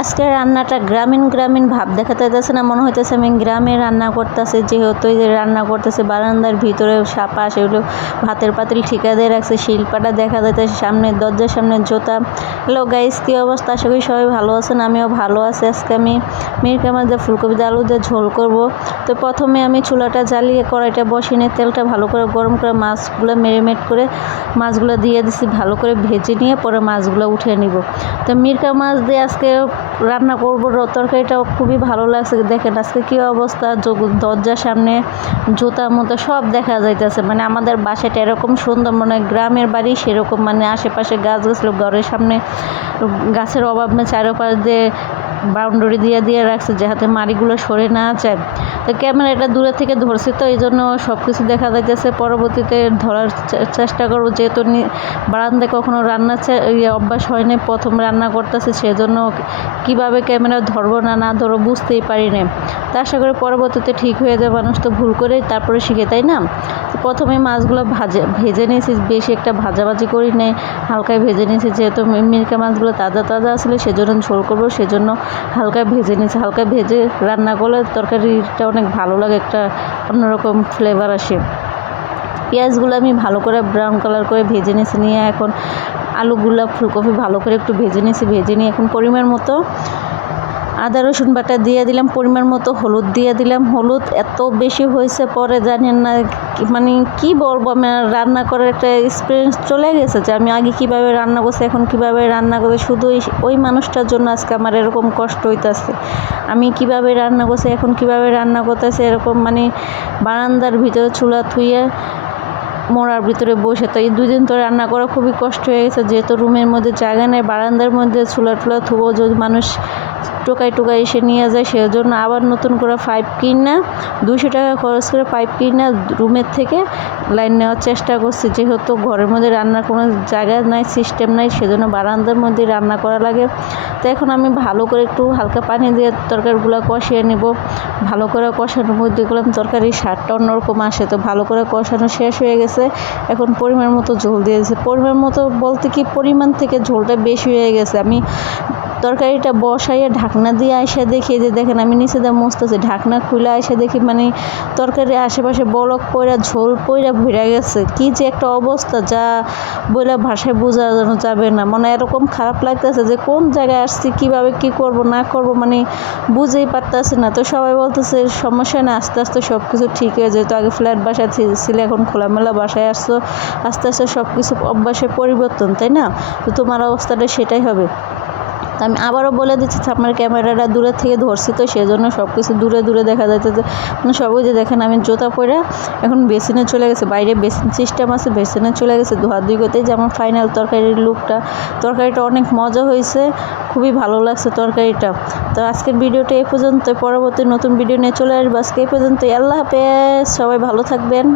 আজকের রান্নাটা গ্রামীণ গ্রামীণ ভাব দেখাতে যাচ্ছে না, মনে হইতেছে আমি গ্রামে রান্না করতেছে। যেহেতু এই যে রান্না করতেছে বারান্দার ভিতরে সাপা, সেগুলো ভাতের পাতিল ঠিকা দিয়ে রাখছে, শিলপাটা দেখা যাইতেছে, সামনে দরজার সামনে জোতা। হ্যালো গাইস, কী অবস্থা? আশা করি সবাই ভালো আছেন, আমিও ভালো আছি। আজকে আমি মিরকা মাছ দিয়ে ফুলকপি দিয়ে আলু দিয়ে ঝোল করব। তো প্রথমে আমি চুলাটা জ্বালিয়ে কড়াইটা বসিয়ে নিয়ে তেলটা ভালো করে গরম করে মাছগুলো মেরিনেট করে মাছগুলো দিয়ে দিছি, ভালো করে ভেজে নিয়ে পরে মাছগুলো উঠিয়ে নিব। তো মিরকা মাছ দিয়ে আজকে রান্না করবো। তরকারিটাও খুবই ভালো লাগছে। দেখেন আজকে কী অবস্থা, দরজার সামনে জুতার মতো সব দেখা যাইতেছে। মানে আমাদের বাসাটা এরকম সুন্দর, মানে গ্রামের বাড়ি সেরকম, মানে আশেপাশে গাছ গাছলো, ঘরের সামনে গাছের অভাব নেই, চারপাশ দিয়ে বাউন্ডারি দিয়ে রাখছে যাতে মাড়িগুলো সরে না যায়। তো ক্যামেরাটা দূরে থেকে ধরছি, তো এই জন্য সব কিছু দেখা যাইতেছে। পরবর্তীতে ধরার চেষ্টা করবো, যেহেতু বারান্দায় কখনো রান্নার অভ্যাস হয়নি, প্রথম রান্না করতেছে, সেজন্য কিভাবে ক্যামেরা ধরবো না ধরবো বুঝতেই পারি না। তা আশা করি পরবর্তীতে ঠিক হয়ে যাবে, মানুষ তো ভুল করে তারপরে শিখে, তাই না? তো প্রথমে মাছগুলো ভেজে নিয়েছি, বেশি একটা ভাজাভাজি করি নেই, হালকায় ভেজে নিয়েছি। যেহেতু মিরকা মাছগুলো তাজা তাজা আসলে সেজন্য ঝোল করবো, সেজন্য হালকা ভেজে নিয়েছি। হালকা ভেজে রান্না করলে তরকারিটা অনেক ভালো লাগে, একটা অন্যরকম ফ্লেভার আসে। পেঁয়াজগুলো আমি ভালো করে ব্রাউন কালার করে ভেজে নিয়েছি, নিয়ে এখন আলুগুলো ফুলকপি ভালো করে একটু ভেজে নিয়েছি। ভেজে নিয়ে এখন পরিমাণ মতো আদা রসুন বাটা দিয়ে দিলাম, পরিমাণ মতো হলুদ দিয়ে দিলাম। হলুদ এত বেশি হয়েছে পরে জানেন না, মানে কি বলবো, আমার রান্না করার একটা এক্সপিরিয়েন্স চলে গেছে যে আমি আগে কিভাবে রান্না করছি এখন কিভাবে রান্না করছি। শুধু ওই মানুষটার জন্য আজকে আমার এরকম কষ্ট হইতেছে। আমি কিভাবে রান্না করছি এখন কিভাবে রান্না করতেছে এরকম, মানে বারান্দার ভিতরে চুলা থুইয়ে মোড়ার ভিতরে বসে। তো এই 2 দিন তো রান্না করা খুবই কষ্ট হয়ে গেছে, যেহেতু রুমের মধ্যে জায়গা নেই, বারান্দার মধ্যে চুলা টুলা থুবো, যদি মানুষ টোকাই এসে নিয়ে যায়, সেজন্য আবার নতুন করে পাইপ কিনা 200 টাকা খরচ করে পাইপ কিনা রুমের থেকে লাইন নেওয়ার চেষ্টা করছি। যেহেতু ঘরের মধ্যে রান্নার কোনো জায়গা নাই, সিস্টেম নাই, সেজন্য বারান্দার মধ্যে রান্না করা লাগে। তো এখন আমি ভালো করে একটু হালকা পানি দিয়ে তরকারিগুলো কষিয়ে নেব। ভালো করে কষানোর মধ্যে গেলাম, তরকারির স্বাদটা অন্যরকম আসে। তো ভালো করে কষানো শেষ হয়ে গেছে, এখন পরিমাণ মতো ঝোল দিয়ে দিয়েছে। পরিমাণ মতো বলতে কি, পরিমাণ থেকে ঝোলটা বেশি হয়ে গেছে। আমি তরকারিটা বসাইয়ে ঢাকনা দিয়ে আইসা দেখি, যে দেখেন আমি নিচে দিয়ে মুছতেছি, ঢাকনা খুলে আইসা দেখি মানে তরকারির আশেপাশে বলক পইরা ঝোল পইরা ভরে গেছে। কি যে একটা অবস্থা, যা বলে ভাষায় বোঝানো যাবে না। মানে এরকম খারাপ লাগতেছে যে কোন জায়গায় আসছি, কিভাবে কি করব না করব, মানে বুঝেই পারতেছি না। তো সবাই বলতেছে সমস্যা না, আস্তে আস্তে সব কিছু ঠিক হয়ে যায়। তো আগে ফ্ল্যাট বাসায় ছিল, এখন খোলামেলা বাসায় আসছো, আস্তে আস্তে সব কিছু অভ্যাসের পরিবর্তন, তাই না? তো তোমার অবস্থাটা সেটাই হবে। তো আমি আবারও বলে দিচ্ছি, আমার ক্যামেরাটা দূরে থেকে ধরছি, তো সেজন্য সব কিছু দূরে দূরে দেখা যাইতেছে। মানে সবই যে দেখেন আমি জুতা পরে এখন বেসিনে চলে গেছে, বাইরে বেসিন সিস্টেম আছে, বেসিনে চলে গেছে ধোয়াধুয়ি করতে। যে আমার ফাইনাল তরকারির লুকটা, তরকারিটা অনেক মজা হয়েছে, খুবই ভালো লাগছে তরকারিটা। তো আজকের ভিডিওটা এই পর্যন্ত, পরবর্তী নতুন ভিডিও নিয়ে চলে আসবো। আজকে এই পর্যন্ত, আল্লাহ হাফেজ, সবাই ভালো থাকবেন।